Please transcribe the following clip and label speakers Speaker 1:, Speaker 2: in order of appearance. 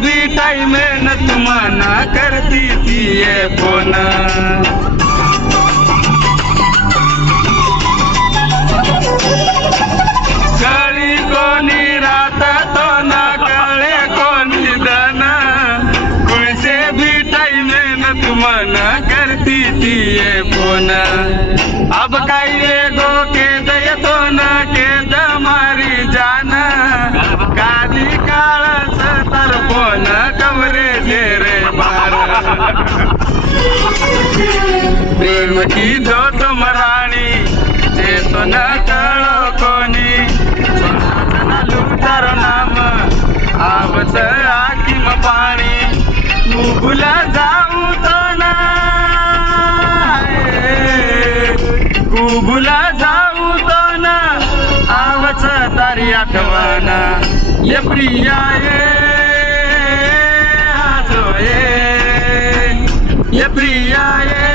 Speaker 1: भी टाइम मेहनत माना करती थी ये फोना काली को तो ना काले भी टाइम मेहनत माना करती थी ये फोना अब कई ये प्रेम की जोत मराणी जे सोन तळो कोणी लुटार नाम आवत आकिम पाणी. मुगुला जाऊ तो ना. गुगुला जाऊ तो ना. आवच तारी आठवाना. ये प्रिया ये. ये प्रिया ये.